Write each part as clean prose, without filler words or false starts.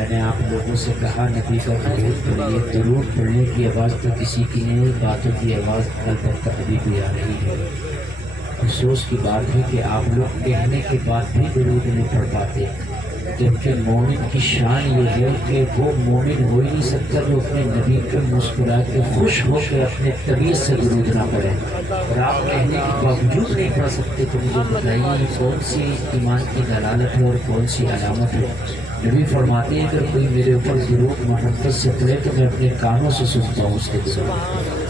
میں نے آپ لوگوں سے کہا نبی کا درود پڑھیے، درود پڑھنے کی آواز تو کسی کی نہیں، باتوں کی آواز البتہ ابھی بھی آ رہی ہے۔ افسوس کی بات ہے کہ آپ لوگ کہنے کے بعد بھی درود نہیں پڑھ پاتے، جبکہ مومن کی شان یہ ہے کہ وہ مومن ہو ہی نہیں سکتا جو اپنے نبی پر مسکرا کے خوش ہو کے اپنے طبیعت سے درود نہ پڑھے، اور آپ کہنے کے باوجود نہیں پڑھ سکتے تو مجھے بتائیے کون سی ایمان کی دلالت ہے اور کون سی علامت ہے؟ نبی فرماتے ہیں اگر کوئی میرے اوپر درود محبت سے پڑھے تو میں اپنے کانوں سے سنتا ہوں اس کے درود۔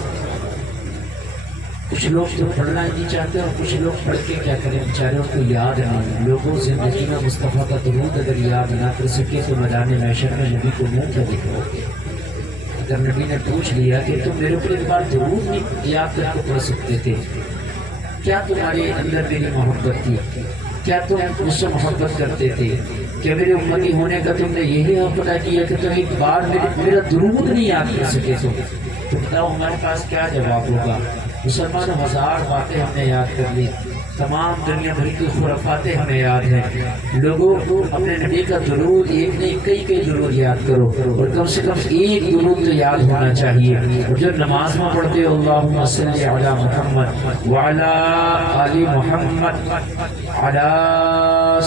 کچھ لوگ تو پڑھنا ہی نہیں چاہتے اور کچھ لوگ پڑھ کے کیا کریں، بیچارے ان کو یاد نہیں۔ لوگوں زندگی میں مصطفیٰ کا درود اگر یاد نہ کر سکے تو میدان محشر میں نبی کو منہ کیا دکھاؤ گے؟ اگر نبی نے پوچھ لیا کہ تم میرے اوپر ایک بار درود نہیں یاد کر کے پڑھ سکتے تھے، کیا تمہارے اندر میری محبت تھی؟ کیا تم مجھ سے محبت کرتے تھے؟ کیا میرے امتی ہونے کا تم نے یہی پتا کیا کہ تم ایک بار میرا درود نہیں یاد کر سکے تو بتاؤ ہمارے پاس کیا جواب ہوگا؟ مسلمان ہزار باتیں ہم نے یاد کر لی، تمام دنیا بھر کی خرافاتیں ہمیں یاد ہیں۔ لوگوں کو اپنے نبی کا درود ایک نہیں کئی درود یاد کرو، اور کم سے کم ایک درود تو یاد ہونا چاہیے۔ اور جو نماز میں پڑھتے ہو اللہم صلی علی محمد وعلی آل محمد علی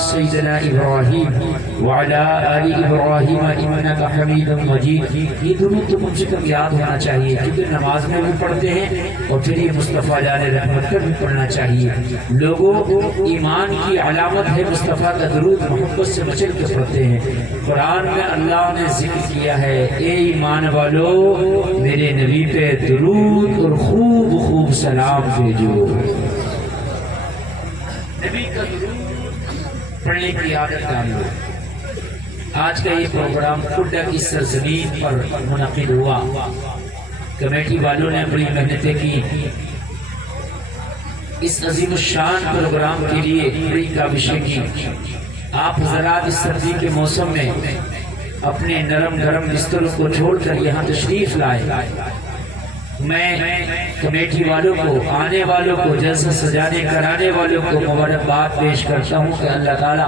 سیدنا ابراہیم وعلی آل ابراہیم انک حمید مجید، یہ درود تو کم سے کم یاد ہونا چاہیے، کیونکہ نماز میں بھی پڑھتے ہیں اور پھر یہ مصطفیٰ علیہ رحمت کا بھی پڑھنا چاہیے۔ لوگوں ایمان کی علامت ہے مصطفیٰ کا درود، محبت سے مچل کے پڑھتے ہیں۔ قرآن میں اللہ نے ذکر کیا ہے اے ایمان والو میرے نبی پہ درود اور خوب خوب سلام بھیجو۔ نبی کا درود پڑھنے کی عادت ڈالو۔ آج کا یہ پروگرام خڈا کی سرزمین پر منعقد ہوا، کمیٹی والوں نے بڑی محنتیں کی، اس عظیم الشان پروگرام کے لیے بڑی کاوشیں کی۔ آپ حضرات اس سردی کے موسم میں اپنے نرم بستروں کو چھوڑ کر یہاں تشریف لائے۔ میں کمیٹی والوں کو، آنے والوں کو، جلسہ سجانے کرانے والوں کو مبارکباد پیش کرتا ہوں کہ اللہ تعالیٰ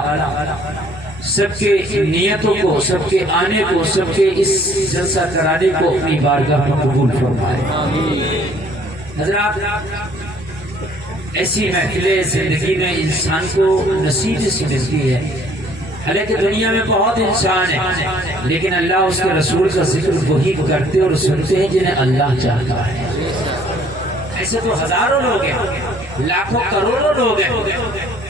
سب کے نیتوں کو، سب کے آنے کو، سب کے اس جلسہ کرانے کو اپنی بارگاہ میں قبول فرمائے۔ حضرات ایسی محفلیں زندگی میں انسان کو نصیب سے ملتی ہے۔ حالانکہ دنیا میں بہت انسان ہیں لیکن اللہ اس کے رسول کا ذکر وہی کرتے اور سنتے ہیں جنہیں اللہ چاہتا ہے۔ ایسے تو ہزاروں لوگ ہیں، لاکھوں کروڑوں لوگ ہیں،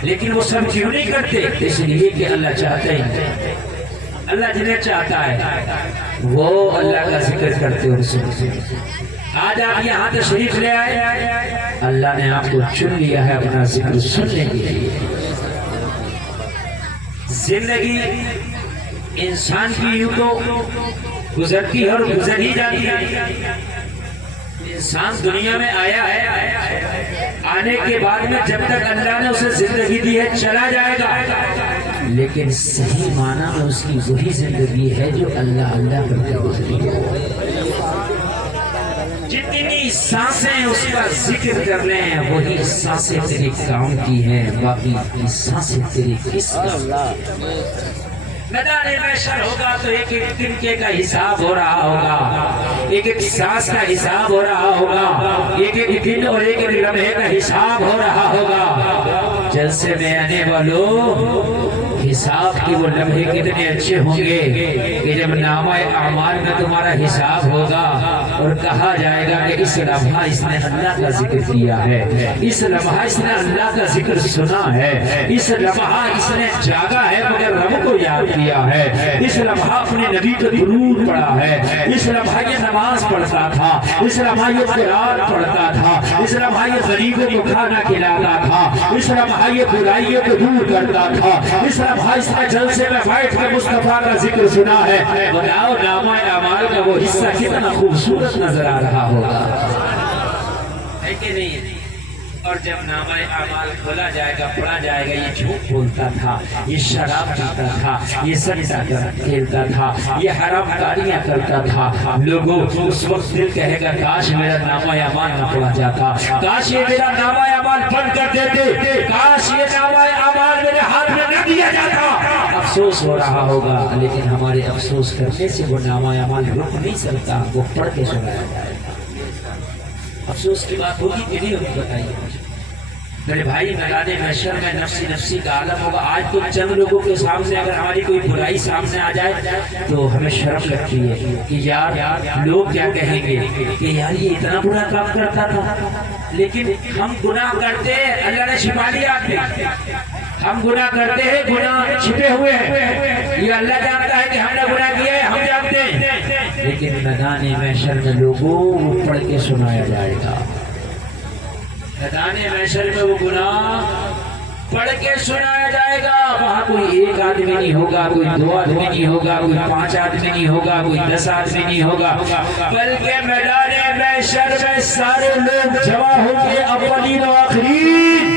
لیکن وہ سب کیوں نہیں کرتے؟ اس لیے کہ اللہ چاہتا ہے۔ اللہ جنہیں چاہتا ہے وہ اللہ کا ذکر کرتے اور سنتے۔ آج آپ یہاں تشریف لے آئے، اللہ نے آپ کو چن لیا ہے اپنا ذکر سننے کے لیے۔ زندگی انسان کی یوں تو گزرتی ہے اور گزر ہی جاتی ہے۔ انسان دنیا میں آیا ہے، آنے کے بعد میں جب تک اللہ نے اسے زندگی دی ہے چلا جائے گا، لیکن صحیح معنی میں اس کی وہی زندگی ہے جو اللہ کرتے گزری ہے۔ جتنی سانسیں اس کا ذکر کر لیں وہی سانسیں تیرے کام کی ہیں، باقی کی سانسیں تیرے کس کام کی؟ میدان محشر ہوگا تو ایک ایک تنکے کا حساب ہو رہا ہوگا، ایک ایک سانس کا حساب ہو رہا ہوگا، ایک ایک دن اور ایک ایک لمحے کا حساب ہو رہا ہوگا۔ جلسے میں آنے والوں حساب کی وہ لمحے کتنے اچھے ہوں گے کہ جب نامہ اعمال میں تمہارا حساب ہوگا اور کہا جائے گا کہ اس لمحہ اس نے اللہ کا ذکر کیا ہے، اس لمحہ اس نے اللہ کا ذکر سنا ہے، اس لمحہ اس نے جاگا ہے مگر رب کو یاد کیا ہے، اس لمحہ اپنے نبی کو درود پڑھا ہے، اس لمحہ یہ نماز پڑھتا تھا، اس لمحہ یہ قرآن پڑھتا تھا، اس لمحہ یہ غریبوں کو کھانا کھلاتا تھا، اس لمحہ یہ برائیوں کو دور کرتا تھا، اس لمحہ اس نے جلسے میں بیٹھ کے مصطفیٰ کا ذکر سنا ہے۔ بتاؤ نامہ اعمال کا وہ حصہ کتنا خوبصورت نظر آ رہا ہوگا، ہے کہ نہیں؟ اور جب نامہ اعمال کھولا جائے گا پڑھا جائے گا یہ جھوٹ بولتا تھا، یہ شراب پیتا تھا، یہ سنسا کھیلتا تھا، یہ حرام کاریاں کرتا تھا، لوگوں اس وقت دل کہے گا کاش میرا نامہ اعمال نہ پڑھا جاتا، کاش یہ میرا نامہ اعمال بند کر دیتے، کاش یہ نامہ اعمال میرے ہاتھ میں نہ دیا جاتا۔ افسوس ہو رہا ہوگا، لیکن ہمارے افسوس کرنے سے وہ نامہ اعمال رک نہیں سکتا، وہ پڑھ کے سنایا جائے گا۔ افسوس کی بات ہوگی کہ نہیں ہوگی بتائیے میرے بھائی، میدان محشر میں نفسی نفسی کا عالم ہوگا۔ آج تو چند لوگوں کے سامنے اگر ہماری کوئی برائی سامنے آ جائے تو ہمیں شرم لگتی ہے کہ یار لوگ کیا کہیں گے کہ یار یہ اتنا برا کام کرتا تھا، لیکن ہم گناہ کرتے ہیں، اللہ نے چھپا لیا، ہم گناہ کرتے ہیں، گناہ چھپے ہوئے ہیں، یہ اللہ جانتا ہے کہ ہم نے گناہ کیا ہے، ہم جانتے ہیں، لیکن میدان محشر میں لوگوں وہ پڑھ کے سنایا جائے گا۔ میدان محشر میں وہ گناہ پڑھ کے سنایا جائے گا۔ وہاں کوئی ایک آدمی نہیں ہوگا، کوئی دو آدمی نہیں ہوگا، کوئی 5 آدمی نہیں ہوگا، کوئی 10 آدمی نہیں ہوگا، بلکہ میدان محشر میں سارے لوگ جمع ہوں گے، اولین و آخرین،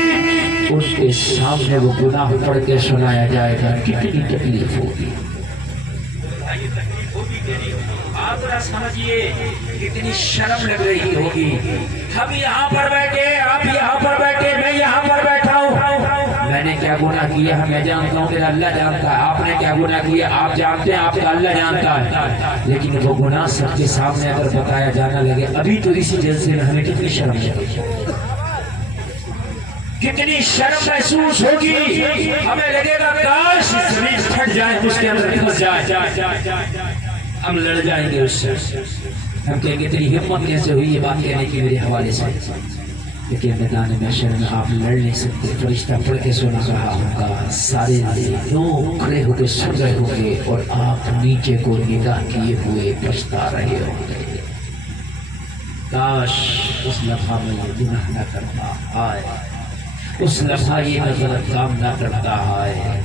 اس کے سامنے وہ گناہ پڑھ کے سنایا جائے گا۔ کتنی تکلیف ہوگی، آپ ذرا سمجھیے کتنی شرم لگ رہی ہوگی۔ ہم یہاں پر بیٹھے، آپ یہاں پر بیٹھے، میں یہاں پر بیٹھا ہوں، میں نے کیا گناہ کیا ہے میں جانتا ہوں، میرا اللہ جانتا ہے، آپ نے کیا گناہ کیا آپ جانتے ہیں، آپ کا اللہ جانتا ہے، لیکن وہ گناہ سب کے سامنے اگر بتایا جانا لگے، ابھی تو اسی جلسے میں ہمیں کتنی شرم لگے، کتنی شرم محسوس ہوگی، ہمیں لگے گا کاش زمین پھٹ جائے، اس کے اندر پھنس جائے، ہم لڑ جائیں گے اس سے، ہم کہیں گے تیری ہمت کیسے ہوئی یہ بات کہنے کی میرے حوالے سے، لیکن میدان محشر میں آپ لڑ نہیں سکتے۔ فرشتہ پڑھ کے سنا رہا ہوگا، سارے لوگ کھڑے ہو کے سن رہے ہوں گے، اور آپ نیچے کو نگاہ کیے ہوئے پچھتا رہے ہوں گے، کاش اس لمحہ میں یہ گناہ نہ کرتا، آئے اس لمحہ یہ میں غلط کام نہ کرتا، آئے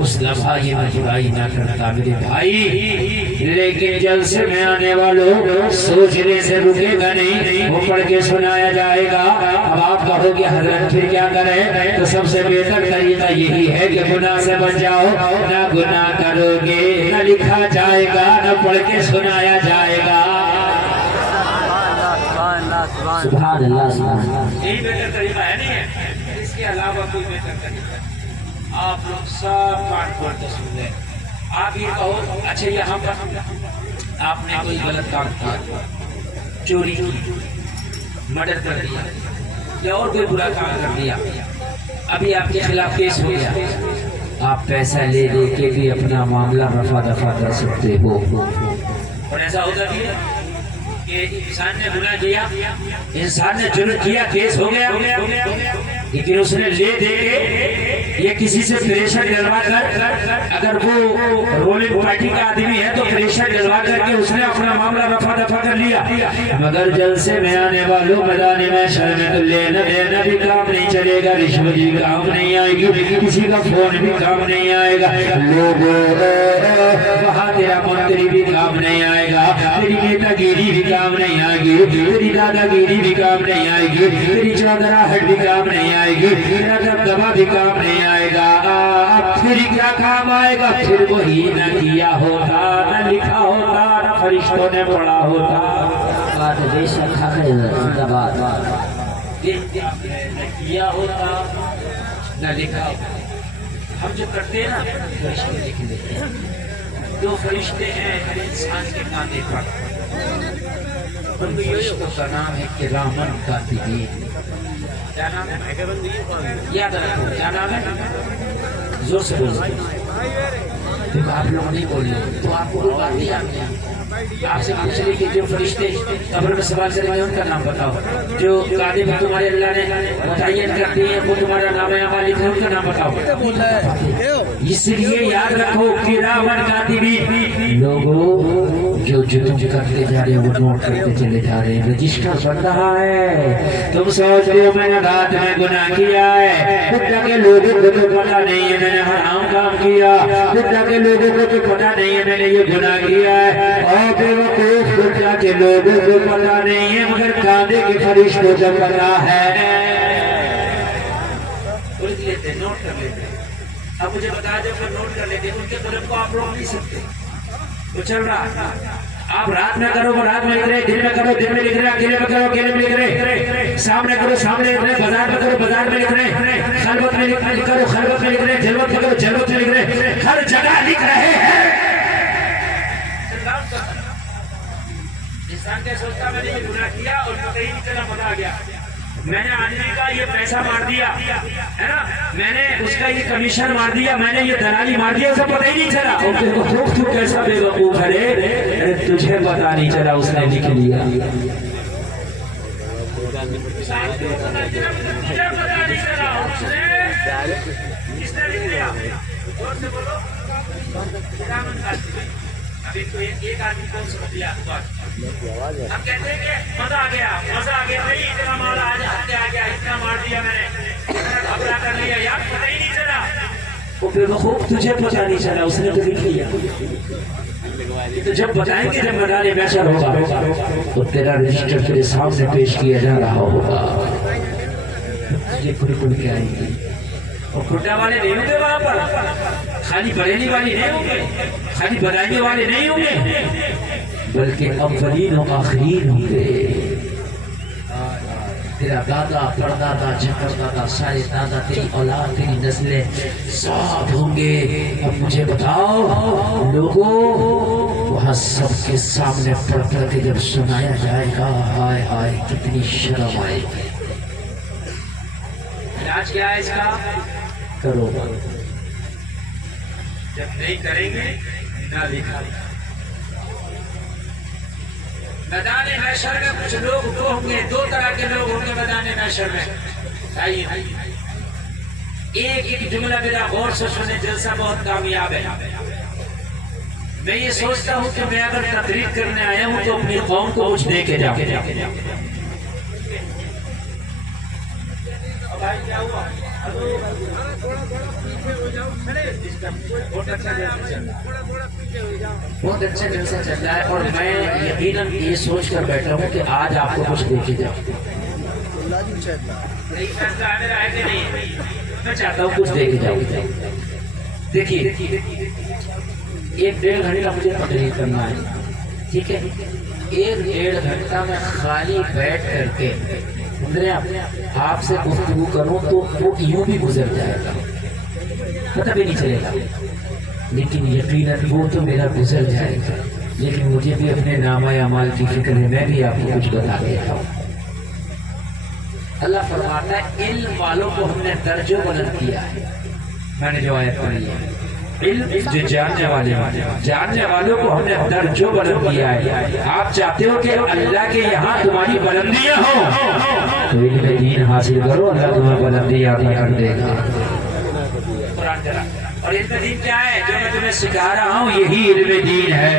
اس لمحہ یہ میں برائی نہ کرتا میرے بھائی، لیکن جلسے میں آنے والوں سوچنے سے رکے گا نہیں، وہ پڑھ کے سنایا جائے گا۔ اب آپ کہو گے حضرت پھر کیا کریں، تو سب سے بہتر طریقہ یہی ہے کہ گناہ سے بچ جاؤ، نہ گناہ کرو گے، نہ لکھا جائے گا، نہ پڑھ کے سنایا جائے گا۔ سبحان اللہ، سبحان اللہ، یہی بہتر طریقہ ہے نہیں ہے، اس کے علاوہ کوئی بہتر طریقہ۔ آپ لوگ سب کان کھول کے سن لیں، آپ یہ کہو اچھا یہاں پر آپ نے کوئی غلط کام کیا، چوری کی، مرڈر کر دیا، یا اور کوئی برا کام کر دیا، ابھی آپ کے خلاف کیس ہو گیا، آپ پیسہ لے دے کے بھی اپنا معاملہ رفع دفع کر سکتے ہو، اور ایسا ہوتا بھی ہے کہ انسان نے گناہ کیا، انسان نے جرم کیا، کیس ہو گیا، لیکن اس نے لے دے کے یہ کسی سے پریشر ڈلوا کر، اگر وہ رولنگ پارٹی کا آدمی ہے تو پریشر ڈلوا کر کے اس نے اپنا معاملہ رفع دفع کر لیا، مگر جلسے میں آنے والوں میدان محشر میں تو لینا دینا بھی کام نہیں چلے گا، رشوت بھی کام نہیں آئے گی، کسی کا فون بھی کام نہیں آئے گا، لوگوں وہاں تیرا منتری بھی کام نہیں آئے گا، تیری نیتا گیری بھی کام نہیں آئے گی، تیری دادا گیری بھی کام نہیں آئے گی، تیری چودراہٹ بھی کام نہیں آئے گی، تیرا دبدبا بھی کام نہیں آئے گا، پھر کیا کام آئے گا، پھر وہی نہ کیا ہوتا، نہ لکھا ہوتا، نہ فرشتوں نے پڑھا ہوتا، بات بے شک حق ہے، نہ کیا ہوتا نہ لکھا ہوتا۔ ہم جو کرتے ہیں نا فرشتے لکھ لیتے ہیں، جو فرشتے ہیں ہر انسان کے کاندھے پر، ان فرشتوں کا نام ہے کرامن کاتبین۔ کیا نام ہے؟ یاد رکھو کیا نام ہے، زور سے بولو، کیونکہ آپ لوگ نہیں بول رہے تو آپ کو کوئی بات نہیں آتی ہے۔ آپ سے پوچھ لیں کہ جو فرشتے قبر میں سوال کریں گے ان کا نام بتاؤ، جو کاندھے پر تمہارے اللہ نے متعین کر دی ہے وہ تمہارا نام اعمال لکھے ان کا نام بتاؤ۔ اس لیے یاد رکھو کرامن کاتبین، لوگوں جو تم کرتے جا رہے وہ نوٹ کرتے چلے جا رہے ہیں، رجسٹر بن رہا ہے۔ تم سوچتے ہو میں نے رات میں گناہ کیا ہے، خدا کے لوگوں کو تو پتا نہیں ہے میں نے حرام کام کیا، خدا کے لوگوں کو تو پتا نہیں ہے میں نے یہ گناہ کیا ہے، اور بے وقوف خدا کے لوگوں کو پتا نہیں ہے، مگر کاندھے کے فرشتوں کو پتا ہے۔ اب مجھے بتا دیں کہ نوٹ کر لیتے ان کے قلم کو آپ روک نہیں سکتے. وہ چل رہا آپ رات میں کرو رات میں لکھ رہے, دن میں کرو دن میں لکھ رہے, اکیلے میں کرو اکیلے میں لکھ رہے, سامنے کرو سامنے لکھ رہے, بازار میں کرو بازار میں لکھ رہے, خلوت میں کرو خلوت میں لکھ رہے, جلوت میں کرو جلوت میں لکھ رہے, ہر جگہ لکھ رہے ہیں. انسان کیا سوچتا میں نے یہ گناہ کیا اور پتہ ہی نہیں چلا مزہ آ گیا, میں نے آدمی کا یہ پیسہ مار دیا ہے نا, میں نے اس کا یہ کمیشن مار دیا, میں نے یہ دلالی مار دیا, اسے پتہ ہی نہیں چلا. تو کیسا بے وقوف ہے, تجھے پتہ نہیں چلا اس نے لکھ لیا. ایک آدمی کو سمجھ لیا, اب کہتے ہیں کہ مزہ آ گیا نہیں, اتنا مال آج ہاتھ آ گیا, اتنا مار دیا میں نے, گھبرا کر لیا یار, پتہ ہی نہیں چلا. وہ بے وقوف تجھے پتہ نہیں چلا, اس نے تو لکھ لیا. تو جب بتائیں گے جب میدان محشر ہوگا تو تیرا رجسٹر تیرے سامنے پیش کیا جا رہا ہوگا, تجھے کھل کے آئیں گی. اور کھٹا والے نہیں ہوں گے وہاں پر, خالی بریلی والے نہیں ہوں گے, خالی بدائیے والے نہیں ہوں گے, بلکہ اولین و آخرین ہوں گے. تیرا دادا پردادا جھپردادا سارے دادا تیری اولاد تیری نسلیں ساتھ ہوں گے. اب مجھے بتاؤ لوگوں, وہاں سب کے سامنے پڑھ کر کے جب سنایا جائے گا, ہائے ہائے کتنی شرم آئے گی. علاج کیا ہے اس کا؟ کرو, جب نہیں کریں گے نہ لکھا. میدان محشر میں کچھ لوگ دو ہوں گے, دو طرح کے لوگ ہوں گے میدان محشر میں. ایک جملہ میرا غور سے سنے, جلسہ بہت کامیاب ہے. میں یہ سوچتا ہوں کہ میں اگر تقریر کرنے آیا ہوں تو اپنی قوم کو کچھ دے کے جاؤں. بہت اچھا جلسہ چل رہا ہے اور میں یقیناً یہ سوچ کر بیٹھا ہوں کہ آج آپ کو کچھ دے کے جاؤں. میں چاہتا ہوں کچھ دے کے جاؤں. دیکھیے 1-1.5 گھنٹہ مجھے تقریر کرنا ہے, ٹھیک ہے. 1-1.5 گھنٹہ میں خالی بیٹھ کر کے آپ سے گفتگو کروں تو وہ یوں بھی گزر جائے گا, پتہ بھی نہیں چلے گا. لیکن یقیناً وہ تو میرا گزر جائے گا, لیکن مجھے بھی اپنے نامہ اعمال کی فکر ہے, میں بھی آپ کو کچھ بتا دیتا ہوں. اللہ فرماتا ہے علم والوں کو ہم نے درج و بلند کیا ہے. میں نے جو آیت پڑھی ہے, علم جو جاننے والوں کو ہم نے درج و بلند کیا ہے. آپ چاہتے ہو کہ اللہ کے یہاں تمہاری بلندیاں ہوں تو علم دین حاصل کرو, اللہ تمہیں بلندی عطا کر دے گا. اور علم دین کیا ہے جو میں تمہیں سکھا رہا ہوں, یہی علم دین ہے.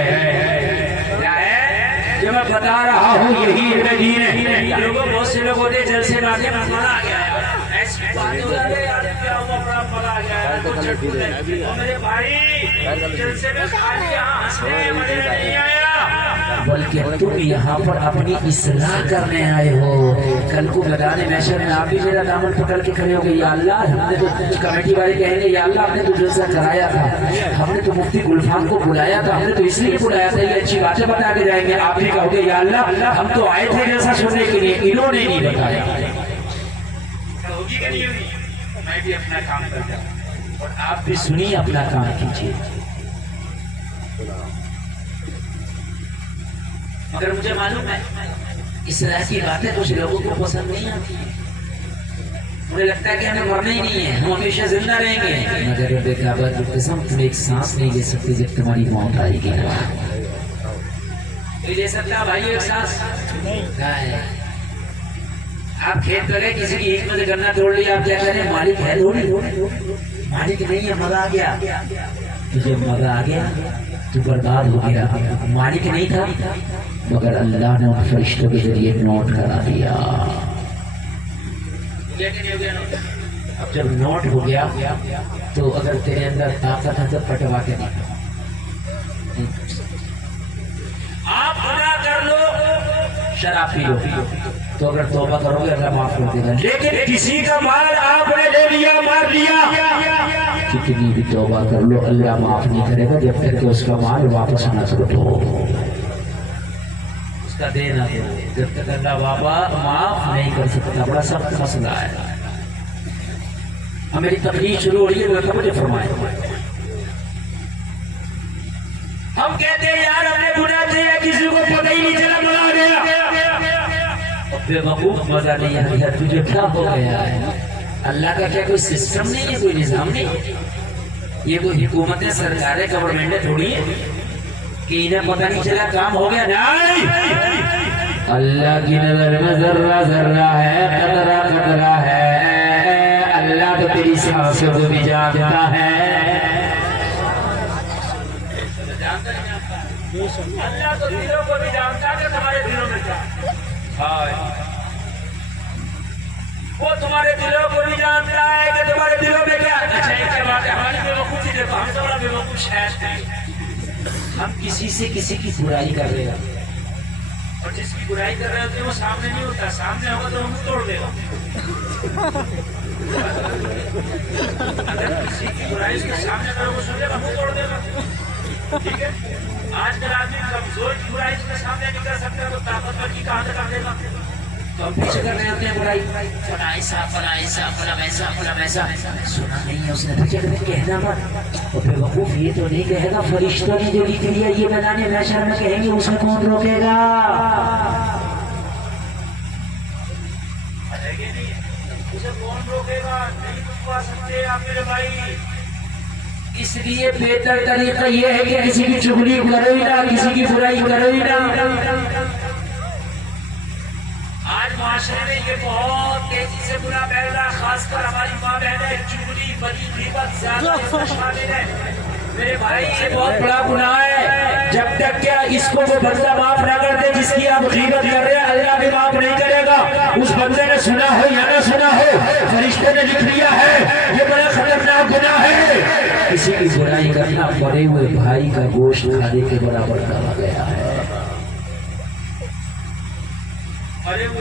کیا ہے جو میں بتا رہا ہوں, یہی علم دین ہے. لوگوں بہت سے لوگ ہوتے جلسے میں آتے مزہ آ گیا ہے, ایسی باتیں ہو رہی ہے, کیا ہوا بڑا مزہ آ گیا ہے, کچھ چٹکو نہیں. اور میرے بھائی جلسے میں خالی یہاں ہنسنے مزے نہیں آیا, بلکہ تم یہاں پر اپنی اصلاح کرنے آئے ہو. کل کو میدان محشر میں آپ بھی میرا دامن پکڑ کے کھڑے ہو گے, یا اللہ ہم نے تو کمیٹی والے کہیں گے, یا اللہ ہم نے تو جلسہ کرایا تھا, ہم نے تو مفتی گلفام کو بلایا تھا, ہم نے تو اس لیے بلایا تھا, یہ اچھی باتیں بتا کے جائیں گے. آپ بھی کہو گے یا اللہ ہم تو آئے تھے جلسہ سننے کے لیے, انہوں نے نہیں بتایا. ہوگی کہ نہیں ہوگی؟ میں بھی اپنا کام کرتا ہوں اور آپ بھی سنیے, اپنا کام کیجیے. مگر مجھے معلوم ہے اس طرح کی باتیں کچھ لوگوں کو پسند نہیں آتی. مجھے لگتا ہے کہ ہمیں مرنا ہی نہیں ہے, ہم ہمیشہ زندہ رہیں گے. مگر رب کعبہ کی قسم تم ایک سانس نہیں لے سکتے جب تمہاری موت آئے گی. کوئی لے سکتا بھائی ایک سانس؟ آپ کھیت میں گئے, کسی کی ایک میں سے گنا توڑ لیا, آپ کیا کریں, مالک ہے تھوڑی, مالک نہیں ہے, مزہ آ گیا. تجھے مزہ آ گیا تو برباد ہو گیا. مالک نہیں تھا مگر اللہ نے ان فرشتوں کے ذریعے نوٹ کرا دیا. اب جب نوٹ ہو گیا تو اگر تیرے اندر طاقت ہے تو پٹوا کے نہیں. آپ گناہ کر لو, شراب پی لو, تو اگر توبہ کرو گے اللہ معاف کر دے گا. لیکن کسی کا مال آپ نے لے لیا مار لیا کتنی بھی توبہ کر لو اللہ معاف نہیں کرے گا جب تک کہ اس کا مال واپس نہ کرو اس کا دینا جب تک اللہ بابا معاف نہیں کر سکتا. بڑا سخت مسئلہ ہے. اب میری تقریر شروع ہو رہی ہے وہ مجھے فرمائے. ہم کہتے ہیں یار ہم نے گناہ کیا کسی کو پتہ ہی نہیں چلا مزہ آ گیا. بے وقوف مزہ نہیں آ گیا تجھے کیا ہو گیا ہے. اللہ کا کیا کوئی سسٹم نہیں ہے کوئی نظام نہیں. یہ کوئی حکومتیں سرکاریں گورنمنٹیں تھوڑی ہے کہ انہیں پتہ نہیں چلا کام ہو گیا. نہیں اللہ کی نظر میں ذرہ ذرہ ہے قطرہ قطرہ ہے. اللہ تو تیری سانسوں کو بھی جانتا ہے. اللہ تو دلوں کو بھی جانتا ہے کہ تمہارے دلوں میں کیا ہے. وہ تمہارے دلوں کو بھی جانتا ہے کہ تمہارے دلوں میں کیا. اچھا ایک کیا بات ہے ہماری بے وقوفی دیکھو ہم تو بڑا بے وقوف شاید نہیں. ہم کسی سے کسی کی برائی کر رہے ہیں اور جس کی برائی کر رہے ہوتے ہیں وہ سامنے نہیں ہوتا. سامنے ہوگا تو ہم توڑ دے گا. اگر کسی کی برائی اس کے سامنے کرو وہ سن لے گا منہ توڑ دے گا. ٹھیک ہے. آج کل آدمی کمزور کی برائی اس کے سامنے نہیں کر سکتا تو طاقتور کی کہاں تک کر دے گا. تو ہم پیچھے کر رہے ہوتے ہیں برائی فلاں ایسا فلاں ایسا فلاں ویسا فلاں ویسا. سنا نہیں ہے اس نے تو چلے کہنا مت. اور بے وقوف یہ تو نہیں کہے گا فرشتوں نے جو لکھ لیا یہ میدان محشر میں کہیں گے اسے کون روکے گا. اسے کون روکے گا. نہیں رکوا سکتے آپ میرے بھائی. اس لیے بہتر طریقہ یہ ہے کہ کسی کی چغلی کرو ہی نہ کسی کی برائی کرو ہی نہ. آج معاشرے میں یہ بہت تیزی سے برا پھیل رہا ہے. خاص کر ہماری ماں بہنیں چغلی بری غیبت زیادہ اس میں شامل ہے. میرے بھائی یہ بہت بڑا گناہ ہے. جب تک کیا اس کو وہ بندہ معاف نہ کر دے جس کی آپ غیبت کر رہے ہیں اللہ بھی معاف نہیں کرے گا. اس بندے نے سنا ہو یا نہ سنا ہو فرشتے نے لکھ لیا ہے یہ بڑا خطرناک گناہ ہے. کسی کی برائی کرنا مرے ہوئے بھائی کا گوشت کھانے کے برابر کہا گیا ہے.